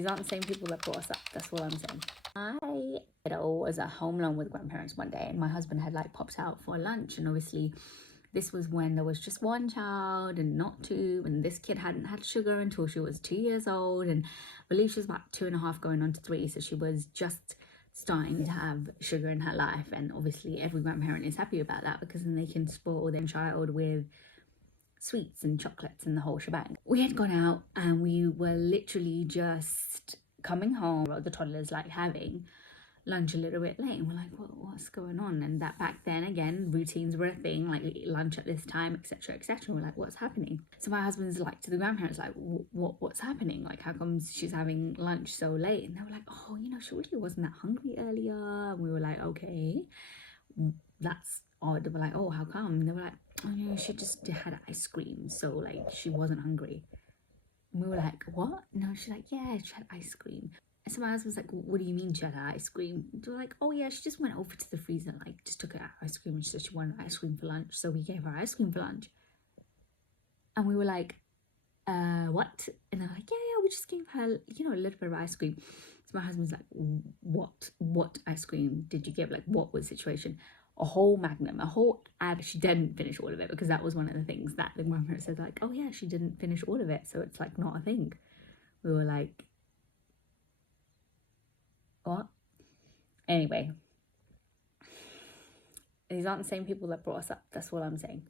these aren't the same people that brought us up. That's all I'm saying. I was at home alone with grandparents one day, and my husband had like popped out for lunch, and obviously this was when there was just one child and not two, and this kid hadn't had sugar until she was 2 years old, and I believe she was about 2.5 going on to 3, so she was just starting to have sugar in her life. And obviously every grandparent is happy about that, because then they can spoil their child with sweets and chocolates and the whole shebang. We had gone out and we were literally just coming home, the toddlers like having lunch a little bit late, and we're like, what's going on? And that back then, again, routines were a thing, like lunch at this time, etc, etc. We're like, what's happening? So my husband's like to the grandparents, like, what's happening? Like, how come she's having lunch so late? And they were like, oh, you know, she really wasn't that hungry earlier. And we were like, okay, that's odd. They were like, oh, how come? And they were like, oh no, she just had ice cream, so like she wasn't hungry. And we were like, what? No, she's like, yeah, she had ice cream. And so my husband's like, what do you mean she had her ice cream? And they were like, oh yeah, she just went over to the freezer, like just took her ice cream, and she said she wanted ice cream for lunch, so we gave her ice cream for lunch. And we were like, what? And they're like, yeah, we just gave her, you know, a little bit of ice cream. So my husband's like, what ice cream did you give? Like, what was the situation? A whole magnum, a whole ad. She didn't finish all of it, because that was one of the things that the grandparent said, like, oh yeah, she didn't finish all of it, so it's like not a thing. We were like, what? Anyway, these aren't the same people that brought us up. That's what I'm saying.